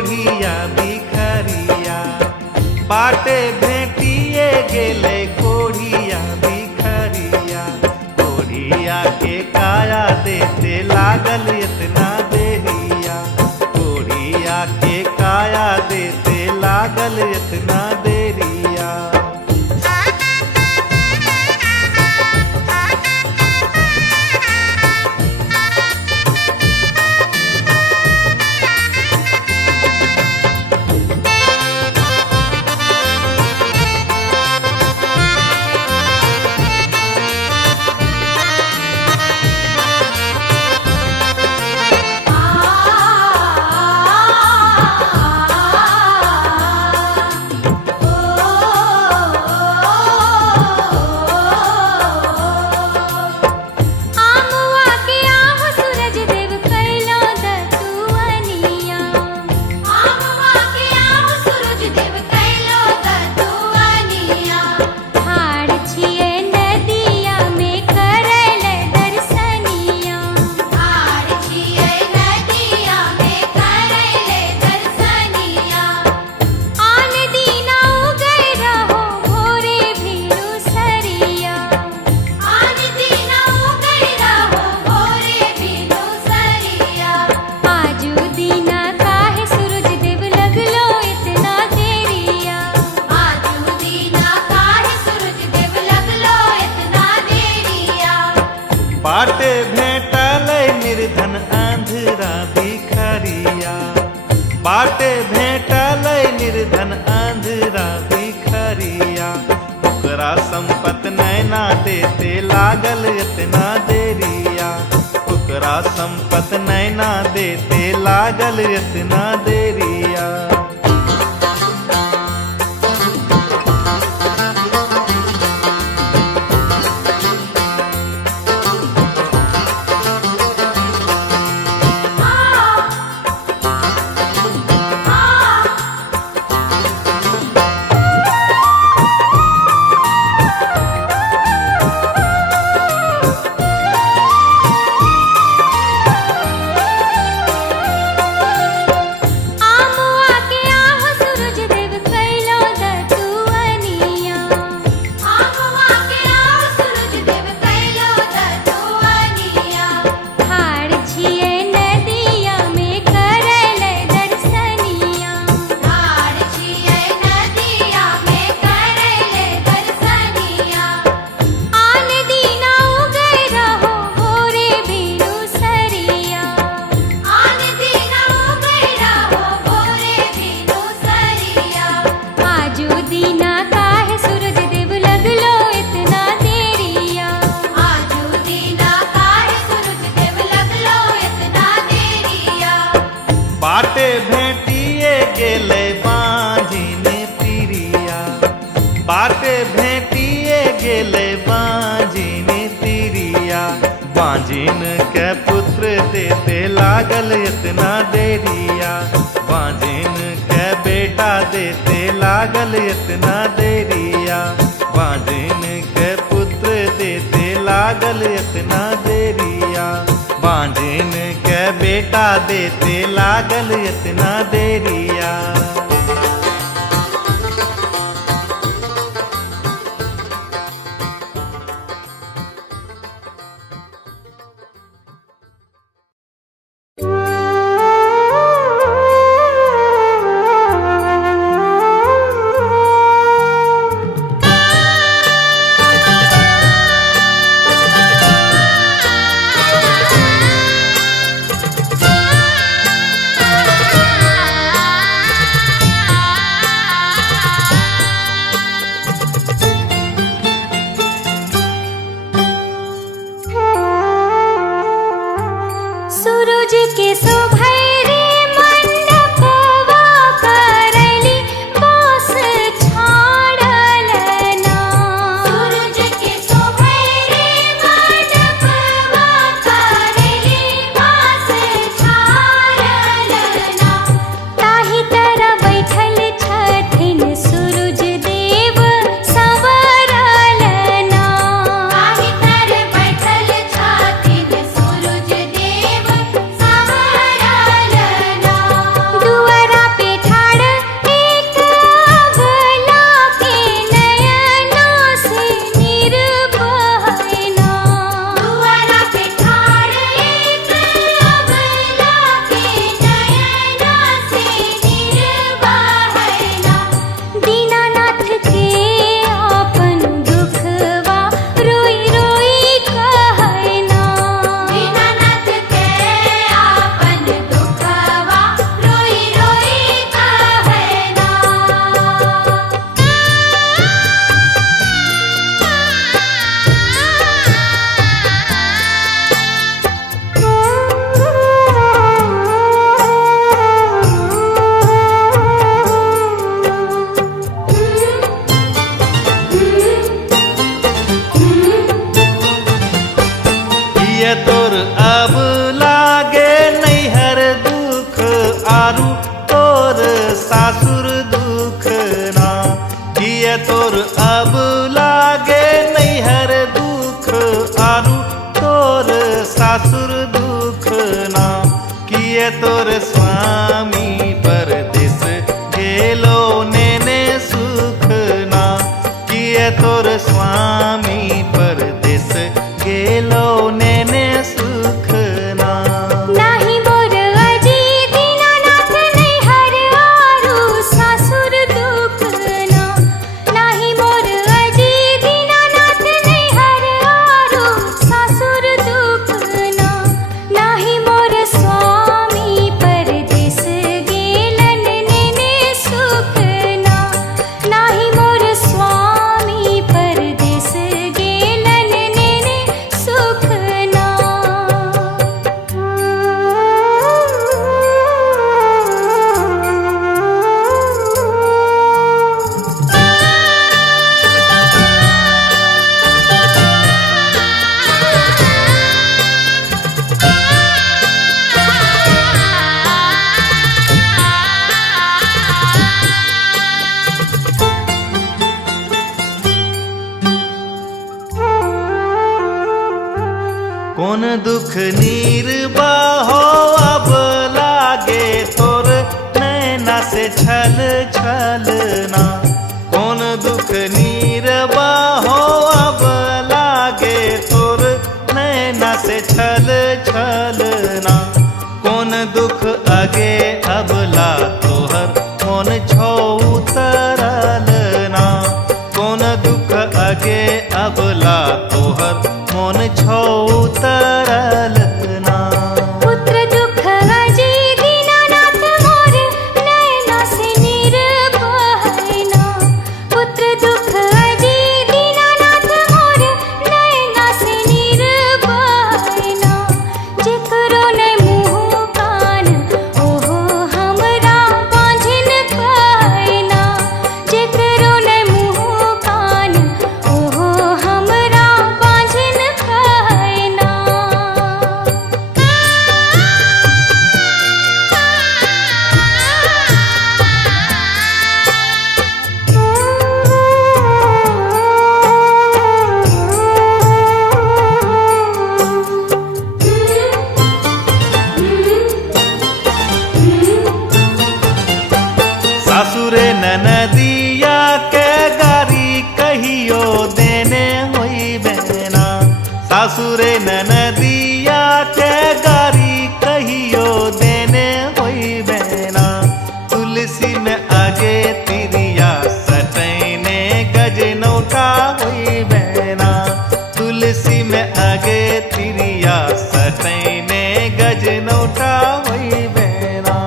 कोढ़िया भिखरिया। बाटे भेटिए गेले कोढ़िया भिखरिया। कोढ़िया के काया देते लागल इतना देरिया। कोढ़िया के काया देते लागल इतना देरिया। बाटे भेटल निर्धन आंधरा भिखरिया। बाटे भेटल निर्धन आंधरा भिखरिया। ओकरा संपत नैना देते लागल इतना देरिया। ओकरा संपत नैना देते लागल इतना देरिया। बाटे भेटिए गेले बांझिन तिरिया। बाटे भेटिए गेले बांझिन तिरिया। बांझिन के पुत्र देते लागल इतना देरिया। बांझिन के बेटा देते लागल इतना देरिया। बांझिन के पुत्र देते लागल इतना देरिया। बांझिन के बेटा देते लागल इतना देरिया। किए तोर अब लागे नैहर दुख आरु तोर सासुर दुख ना। किए तोर अब लागे नैहर दुख आरु तोर सासुर दुख ना। किए तोर स्वामी परदेस गेलो नेने सुख ना। किए तोर स्वामी परदेस गेलो नेने सुख ना। नाही मोर अजी दीनानाथ नैहर आरु सासुर दुख ना। नाही मोर अजी दीनानाथ नैहर आरु सासुर दुख ना। नाही मोर स्वामी परदेस गेलन नेने सुख ना। नाही मोर स्वामी परदेस गेलन नेने सुख ना। कौन दुख नीर बाहो अब लागे तोर नैना से छल छल ना। कौन दुख नीर बाहो अब लागे तोर नैना से छल छल ना। कौन दुख अगे अब ला तोहर मन छो उतरल ना। कौन दुख अगे अब ला तोहर मन छो उतरल ना। पुत्र दुख अजी दीनानाथ मोर नैना से नीर बहना। पुत्र दुख अजी दीनानाथ मोर नैना से नीर बहना। जेकरो नै मुँह कान ओहो हमरा बांझिन कहना। जेकरो नै मुँह कान ओहो हमरा बांझिन कहना। सासुरे ननदिया के गारी कहियो देने होई बहना। सासुरे ननदिया के गारी कहियो देने होई बहना। तुलसी में आगे तिरिया सटैने गज नौटा होई बहना। तुलसी में आगे तिरिया सटैने गज नौटा होई बहना।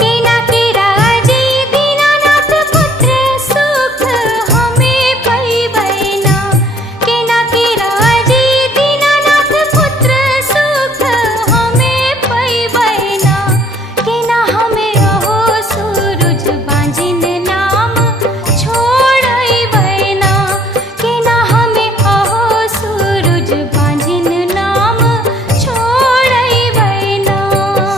केना केरा अजी दीनानाथ पुत्र सुख हमें पैबैना। केना केरा अजी दीनानाथ पुत्र सुख हमें पैबैना। केना हमें अहो सूरज बांझिन नाम छोड़ैबैना। केना हमें अहो सूरज बांझिन नाम छोड़ैबैना।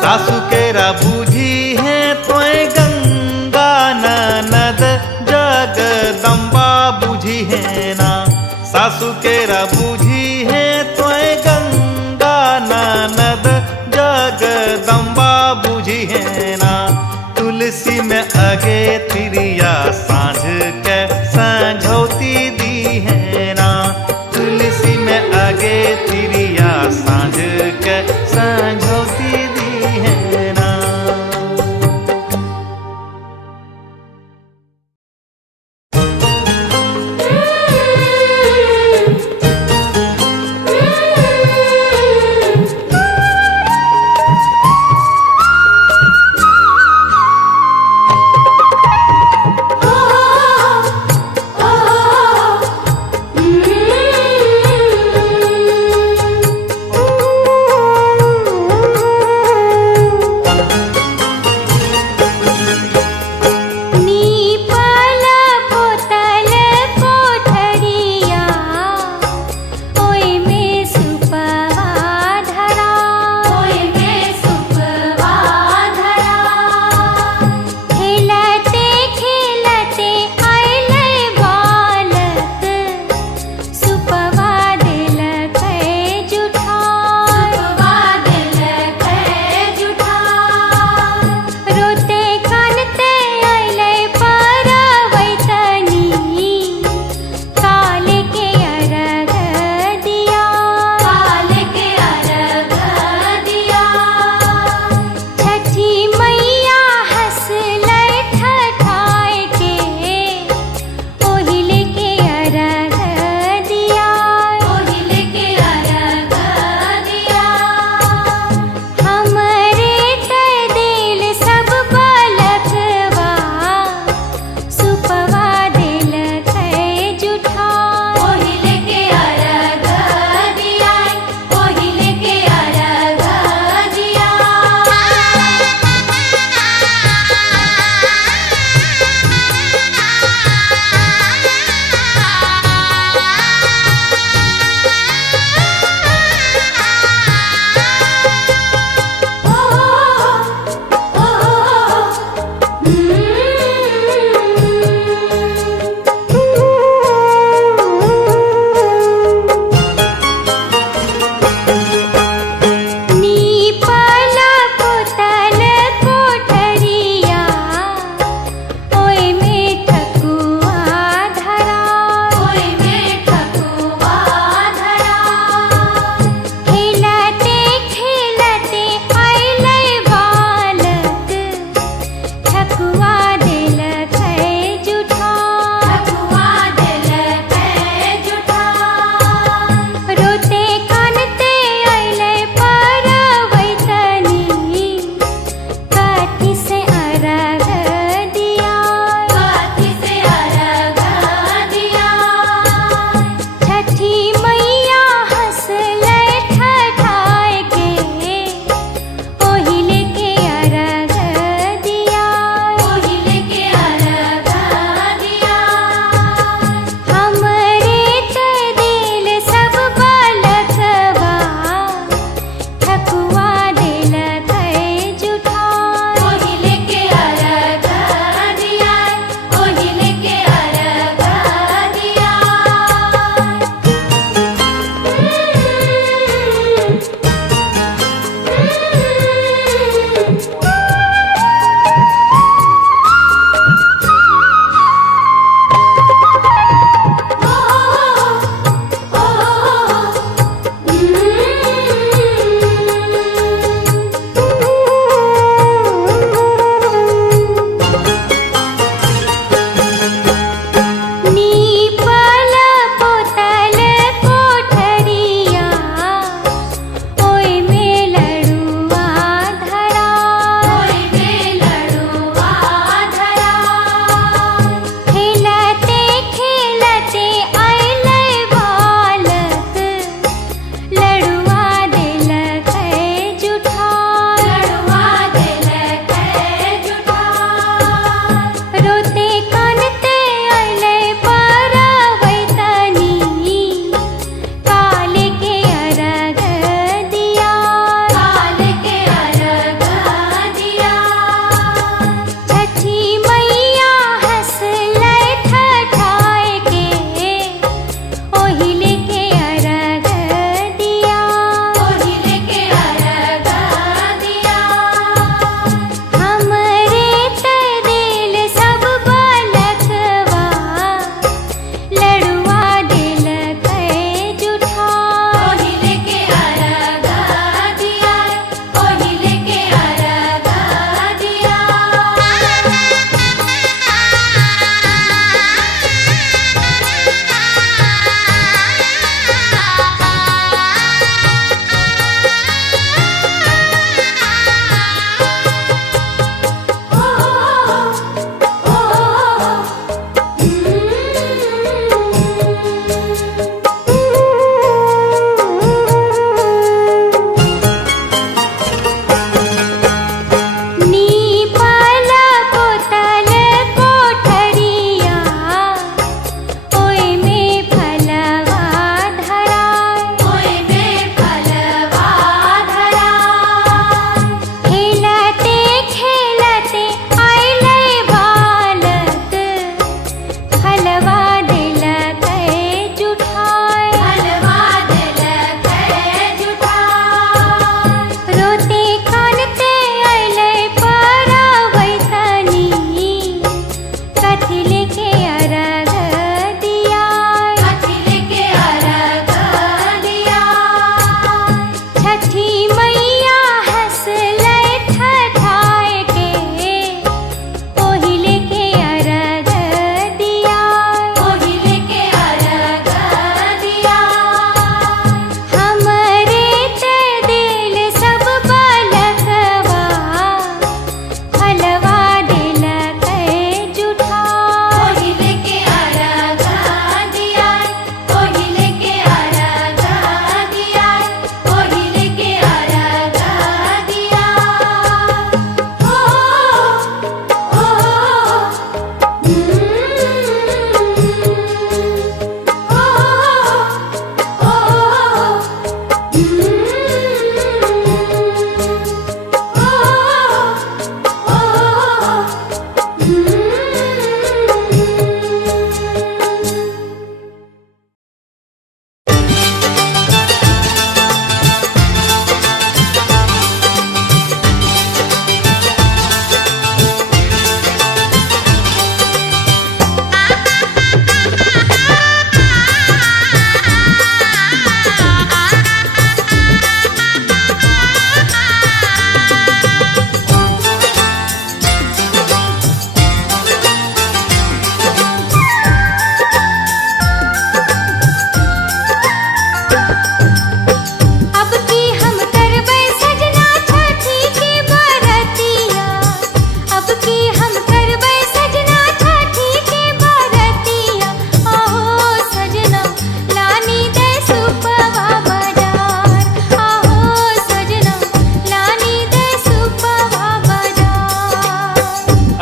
सासु केरा बूझी है तोय गंगा ननद जगदम्बा बूझी है ना। सासु केरा बूझी है तोय गंगा ननद जगदम्बा बूझी है ना। तुलसी में अगे तिरिया सांझ के संझौती दी है ना। तुलसी में अगे तिरिया सांझ के संझौती दी है ना।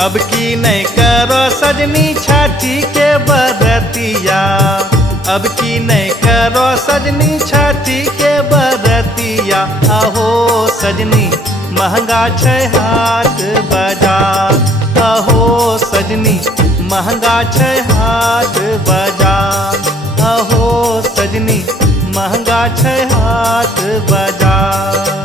अब की नहीं करो सजनी छठी के बरतिया, अब की नहीं करो सजनी छठी के बरतिया। आहो सजनी महंगा छै हाट बाजार, आहो सजनी महंगा छै हाट बाजार, आहो सजनी महंगा छै हाट बाजार।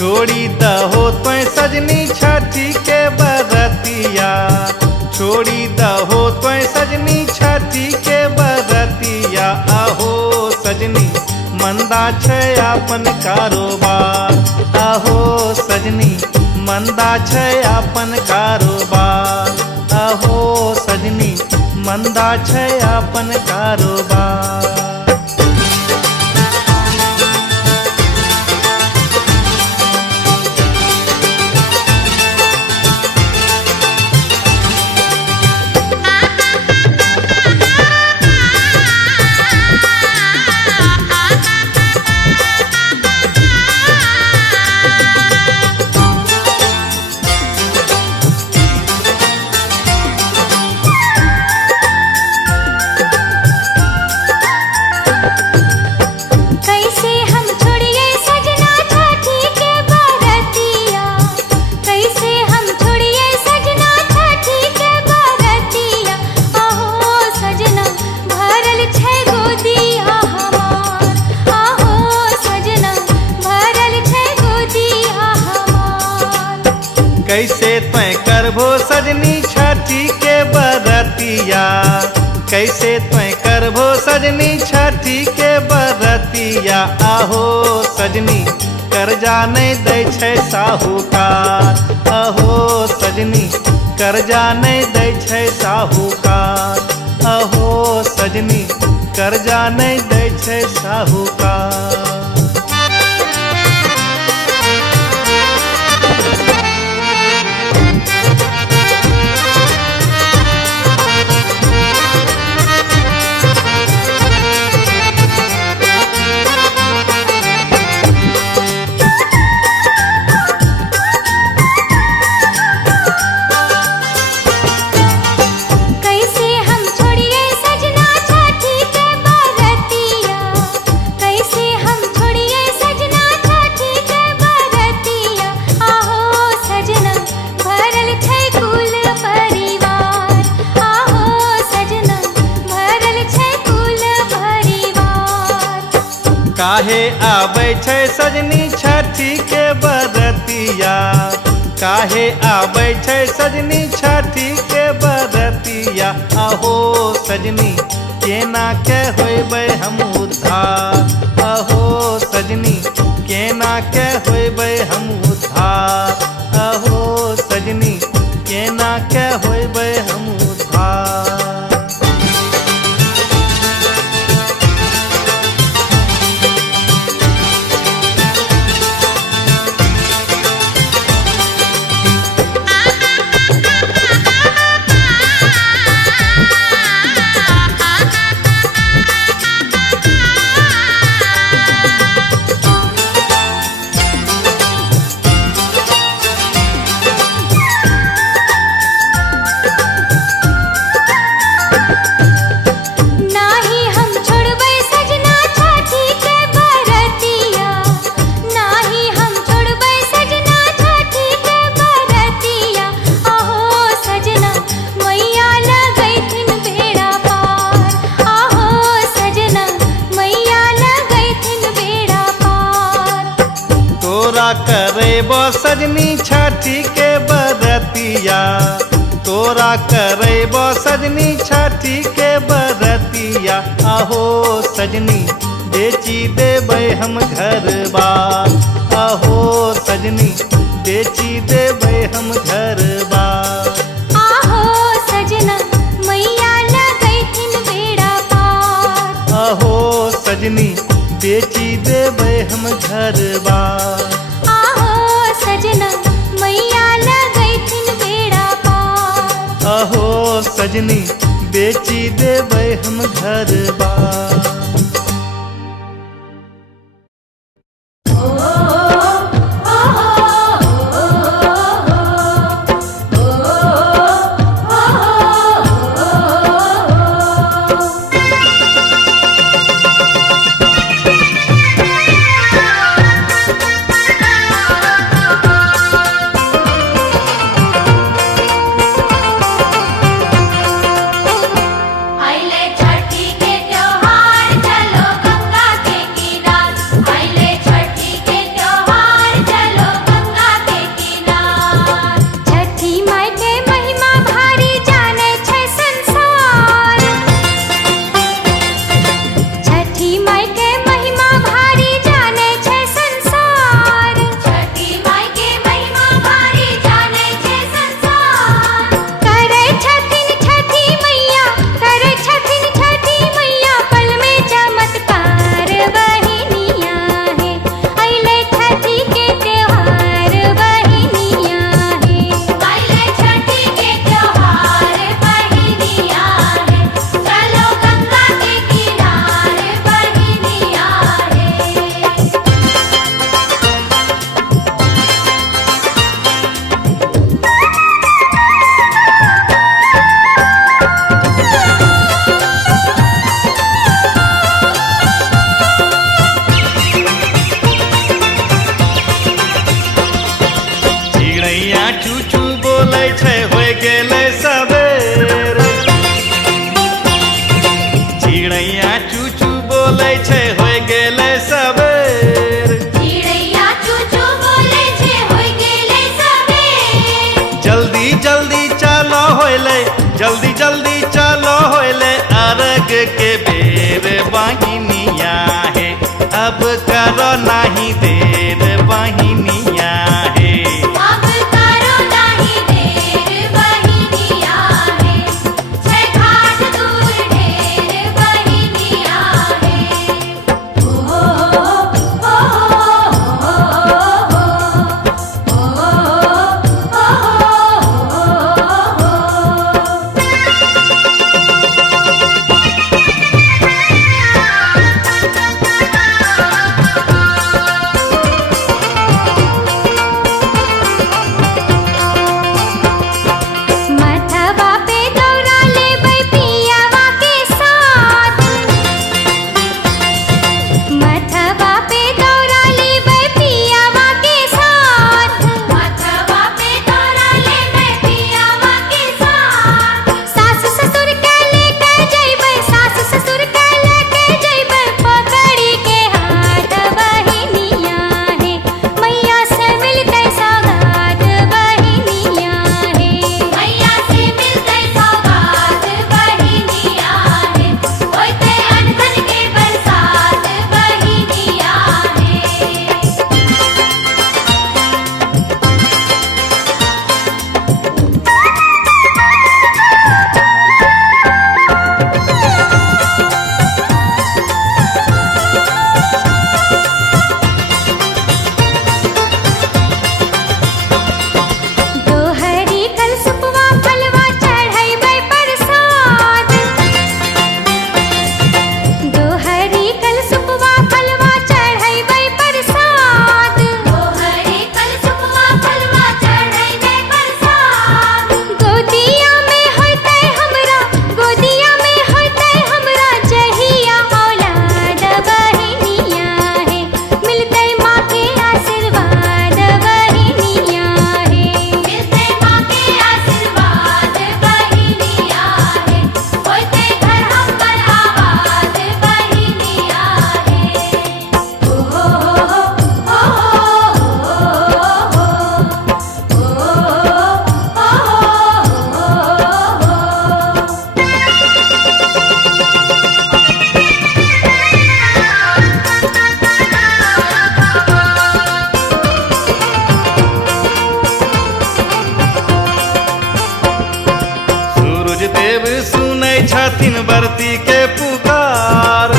छोड़ी दहो तो सजनी छठी के बरतिया, छोड़ी दहो तो सजनी छठी के बरतिया। आहो सजनी मंदा छै अपन कारोबार, आहो सजनी मंदा छै अपन कारोबार, आहो सजनी मंदा छै अपन कारोबार। कैसे तय करबो सजनी छठी के बरतिया, कैसे तय करबो सजनी छठी के बरतिया। आहो सजनी कर्जा नहीं दै छै साहूकार, आहो सजनी कर्जा नहीं दै छै साहूकार, आहो सजनी कर्जा नहीं दै छै साहूकार। काहे आबै छै सजनी छठी के बरतिया, काहे आबै छै सजनी छठी के बरतिया। आहो सजनी केना के होइबै हम उद्धार, आहो सजनी केना के होइबै हम उद्धार, आहो सजनी केना के होइबै हम उद्धार। तोरा करेबो सजनी छठी के बरतिया, तोरा करैब सजनी छठी के बरतिया आहो सजनी बेची देबै हम घर बार आहो सजनी बेची देबै हम घर बार आहो सजना मैया लगैथिन बेड़ा पार आहो सजनी बेची देबै हम घर बार आहो सजना मैया लगैथिन बेड़ा पार आहो सजनी बेची देबै हम घर बार जल्दी जल्दी चलो होले अर्घ के बेर बहिनिया है अब करो नहीं देर बहिनिया है अब करो नहीं देर बहिनिया है छे घाट दूर ढेर बहिनिया है ओ ओ सुनै छथिन व्रती के पुकार।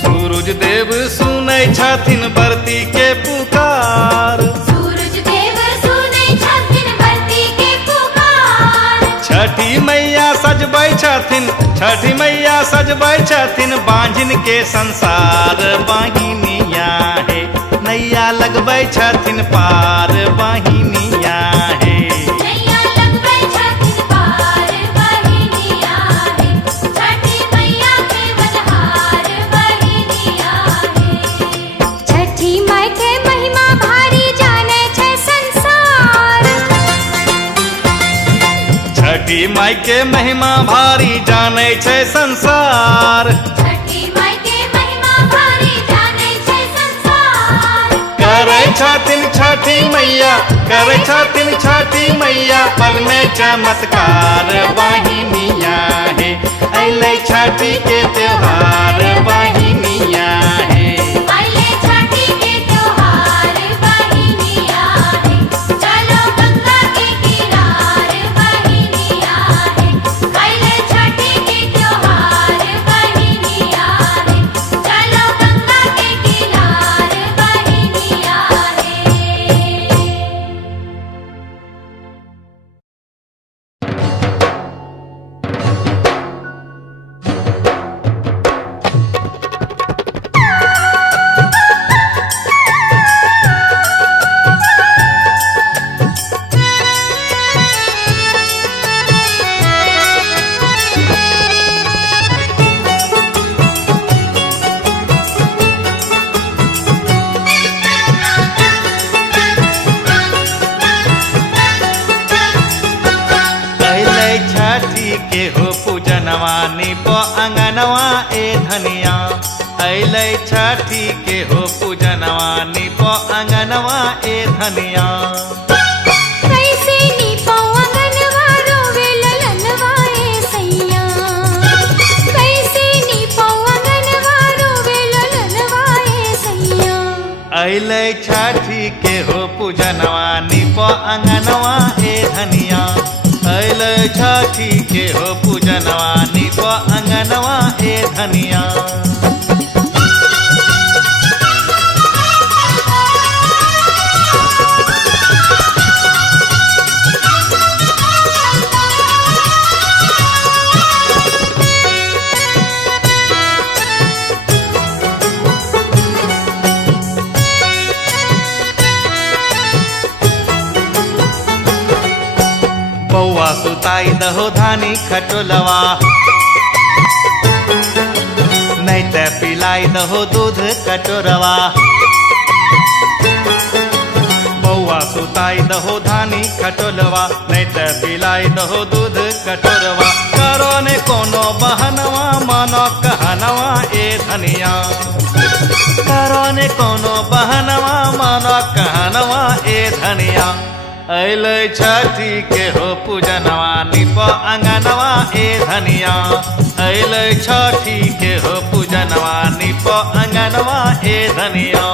सूरज देव सुनै छथिन व्रती के पुकार। सूरज देव सुनै छथिन व्रती के पुकार। छठी मैया सजबै छथिन, छठी मैया सजबै छथिन बांझिन के संसार। बहिनिया हे नैया लगबै छथिन पार। बहिनिया हे नैया लगबै छथिन पार। बहिनिया हे छठी मैया के बलहार। बहिनिया हे छठी माई के महिमा भारी जाने छै संसार। छठी माई के महिमा भारी जानै छै संसार। छठी माई के महिमा भारी जाने छै संसार। करै छथिन छठी मैया, करै छथिन छठी मैया पल में चमत्कार। बहिनिया हे अइलै छठी के त्योहार। बहिनिया हे आइले छठी के त्योहार। बहिनिया हे चलो गंगा के किनार। बहिनिया हे आइले छठी के त्योहार। बहिनिया हे चलो गंगा के किनार। बहिनिया हे अइलै छठी के हो पूजनवा निप अंगनवा ए धनिया। अइलै छठी के हो पूजनवा निप अंगनवा ए धनिया। कैसे नीपौ अंगनवा रोवे ललनवा ए सैया। कैसे नीपौ अंगनवा रोवे ललनवा ए सैया। अइलै छठी के हो पूजनवा निप अंगनवा ए धनिया। अइलै छठी के हो पूजनवा निप अंगनवा ए धनिया। बौआ सुताई दहो धानी खटोलवा। नहीं ते पिलाई दहो दूध कटोरवा। बौआ सुताई दहो धानी खटोलवा। नहीं ते पिलाई दहो दूध कटोरवा। करो ने कोनो बहनवा मानो कहनवा ए धनिया। करो ने कोनो बहनवा मानो कहनवा ए धनिया। अइलै छठी के हो पूजनवा निप अंगनवा ए धनिया। अइलै छठी के हो पूजनवा निप अंगनवा ए धनिया।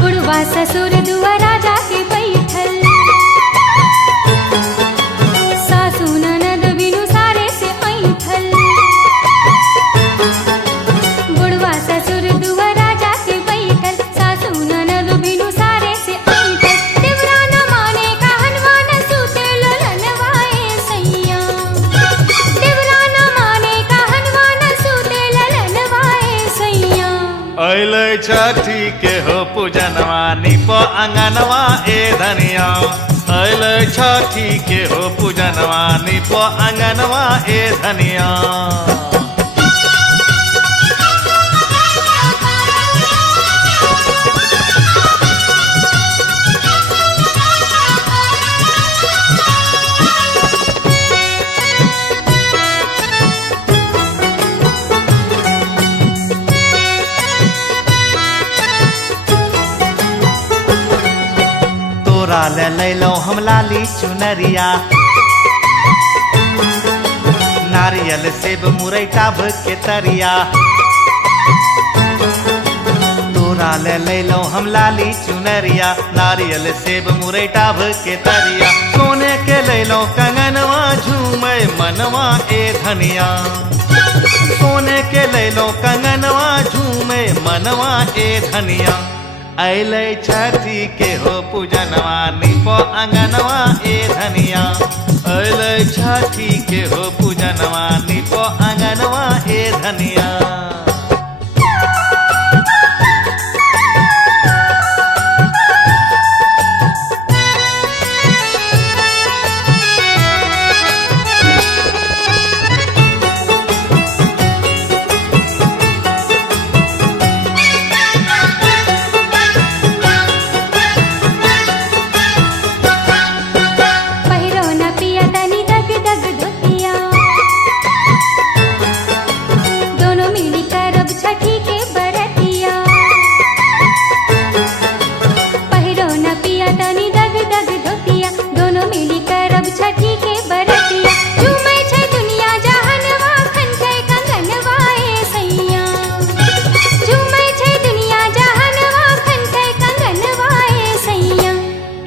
बुढ़वा ससुर दुआरा जाके बैठल। सासू ननद बिनु सारे से ऐठल। बुढ़वा ससुर दुआरा जाके बैठल। सासू ननद बिनु सारे से ऐठल। देवरा न माने कहनवा न सूते ललनवा ए सैया। देवरा न माने कहनवा न सूते ललनवा ए सैया। अइलै छठी के हो पूजनवा निप अंगनवा ए धनिया। अइलै छठी के हो पूजनवा निप अंगनवा ए धनिया। तोरा ले लैलो हम लाली चुनरिया, नारियल सेब मुरई टाभ के तरिया। तोरा ले लैलो हम लाली चुनरिया, नारियल सेब मुरई टाभ के तरिया। सोने के लैलो कंगनवा झूमे मनवा ए धनिया, सोने के लैलो कंगनवा झूमे मनवा ए धनिया। अइलै छठी के हो पूजनवा निपो अंगनवा ए धनिया, अइलै छठी के हो पूजनवा निपो अंगनवा ए धनिया।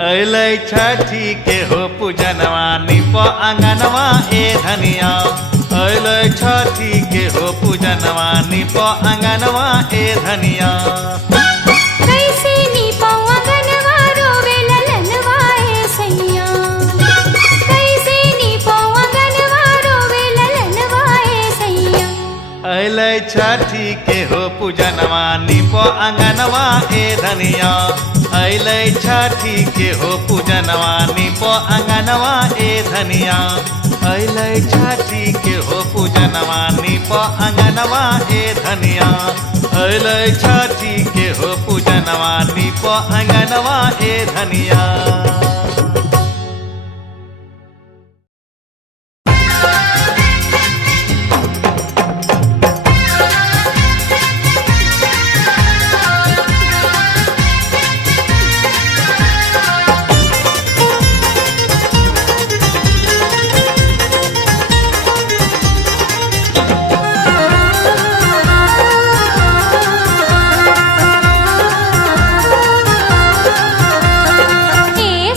अइलै छठी के हो पूजनवा निपो अंगनवा ए धनिया, अइलै छठी के हो पूजनवा निपो अंगनवा ए धनिया। कैसे निपो अंगनवा रोवे ललनवा ए सैया, कैसे निपो अंगनवा रोवे ललनवा ए सैया। अइलै छठी के हो पूजनवा निपो अंगनवा ए धनिया, अइलै छठी के हो पूजनवा निपो अंगनवा ए धनिया, अइलै छठी के हो पूजनवा निपो अंगनवा ए धनिया, अइलै छठी के हो पूजनवा निपो अंगनवा ए धनिया। ए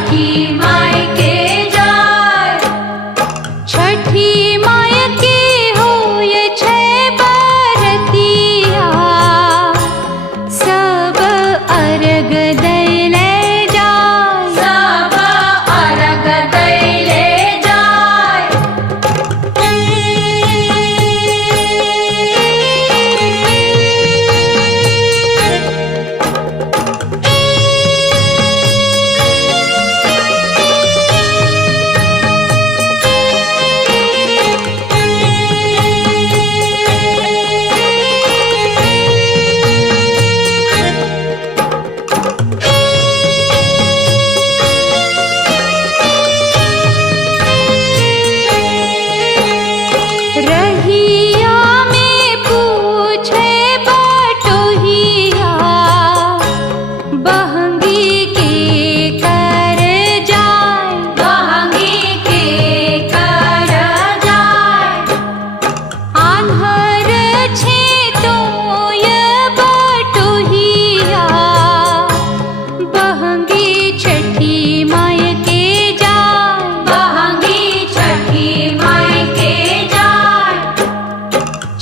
छठी माई के जाय। छठी माई के होय छै बरतिया, सब अर्घ दैले जाय। सब अर्घ दैले जाय। रहिया में पूछे बटोहिया, बहंगी के कर जाय। बहंगी के कर जाय। आन्हर छे तोय बटोहिया, बहंगी छठी माई के जाय। बहंगी छठी माई के जाय।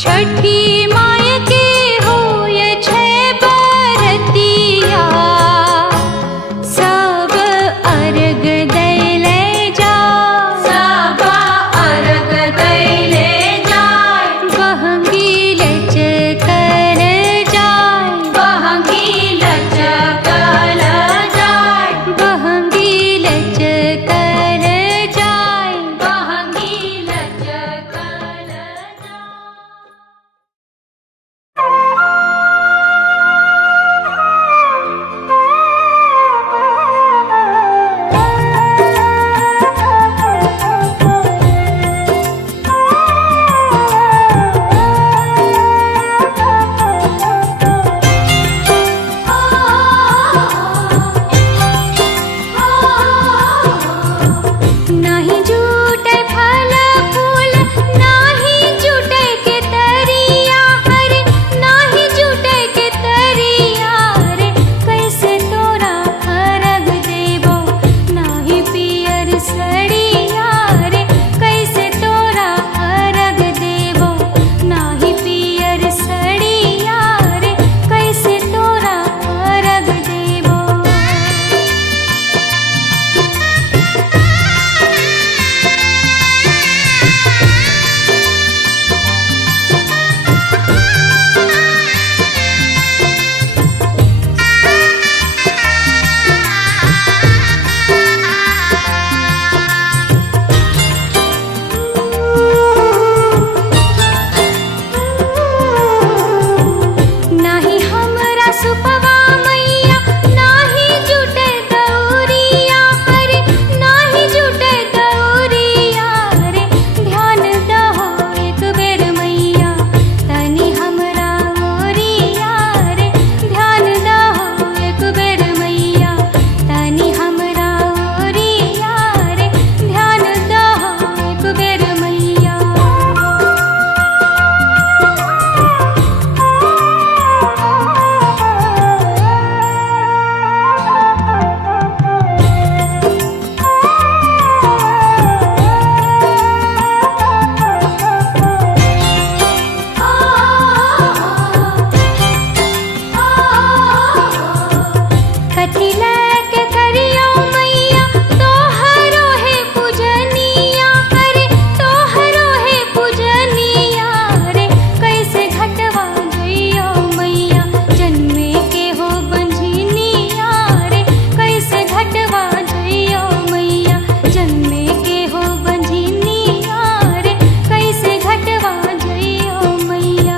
छठी माई के होय छै बरतिया, सब अर्घ दैले जाय। सब अर्घ दैले जाय। बहंगी लचकल जाय। बहंगी लचकल जाय। बहंगी लचकल जाय। बहंगी लचकल जाय। नाही जुटे फल फूल, नाही जुटे के तरिया हरे। नाही जुटे के तरिया रे, कैसे तोरा अर्घ देबो। नाही पियर सड़िया रे, कैसे तोरा अर्घ देबो। नाही पियर सड़िया रे, कैसे तोरा अर्घ देबो। नाही हमरा सुपवा मैया, नाही जुटे दौरिया हरे। नाही जुटे दौरिया रे, ध्यान दहो एक बेर मैया। तनी हमरा ओरिया रे, ध्यान दहो एक बेर मैया। तनी हमरा ओरिया रे, ध्यान दहो एक बेर मैया। कथी लेके करियो मैया, तोहरो है पूजनिया हरे। तोहरो है पूजनिया रे, कैसे घटवा जइयो मैया। जन्मे के हो बंझिनिया रे, कैसे घटवा जइयो मैया। जन्मे के हो बंझिनिया रे, कैसे घटवा जइयो मैया।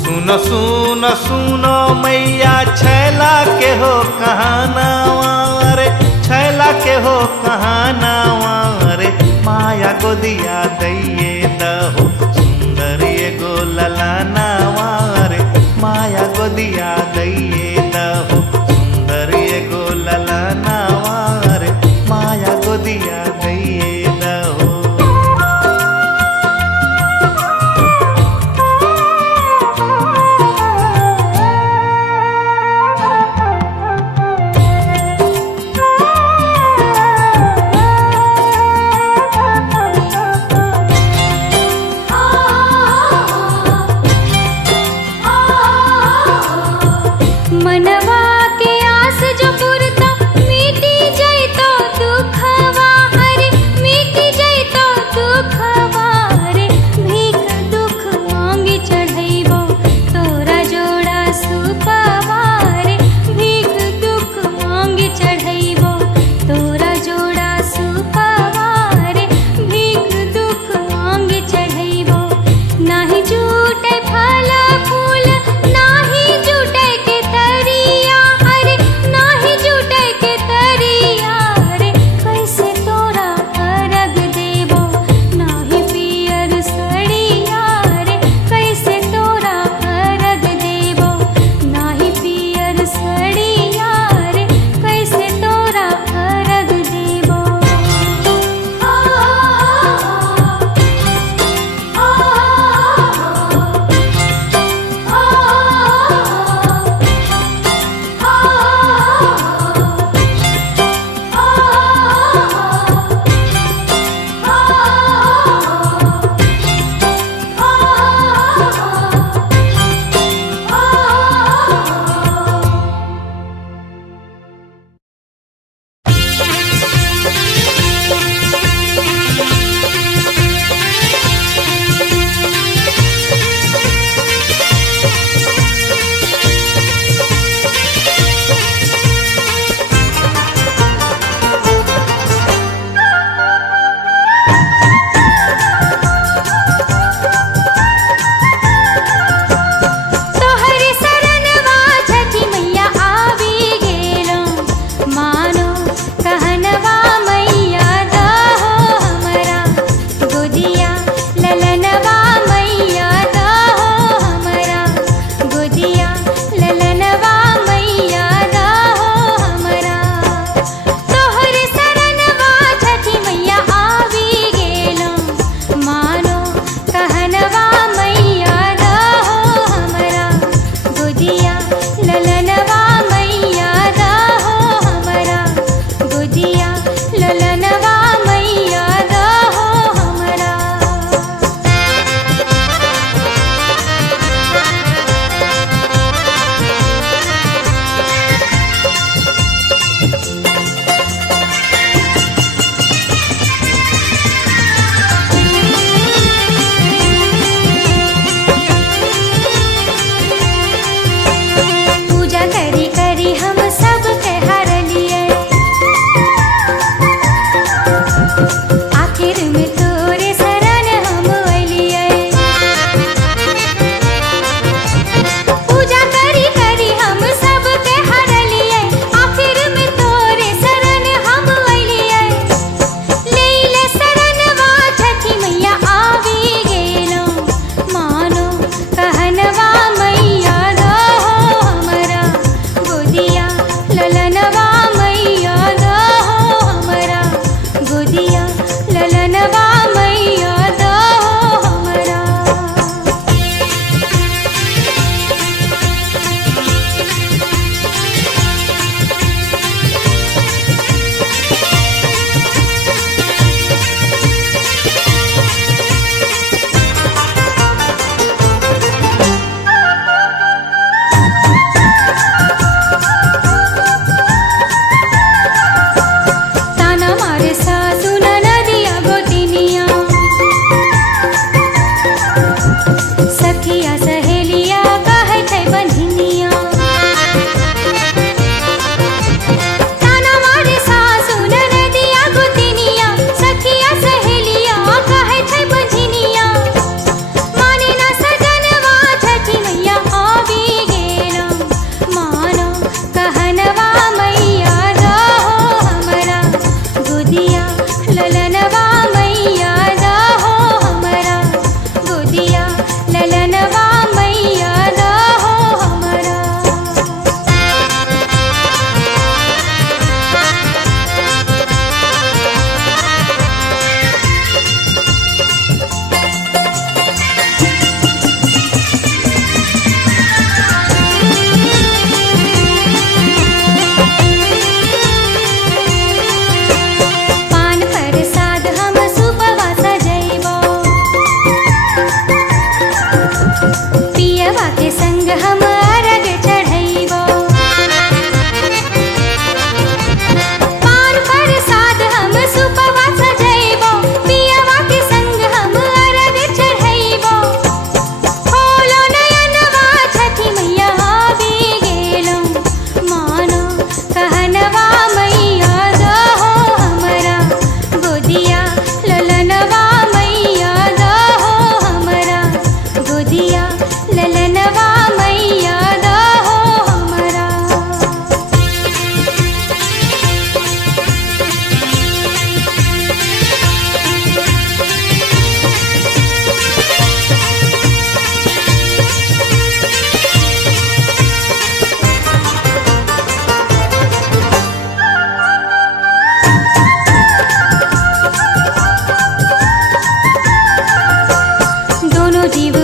सुन सुन सुनो मैया, छैला के हो कहानावा रे। छैला के हो कहानावा रे, माया गोदिया दैये द जीव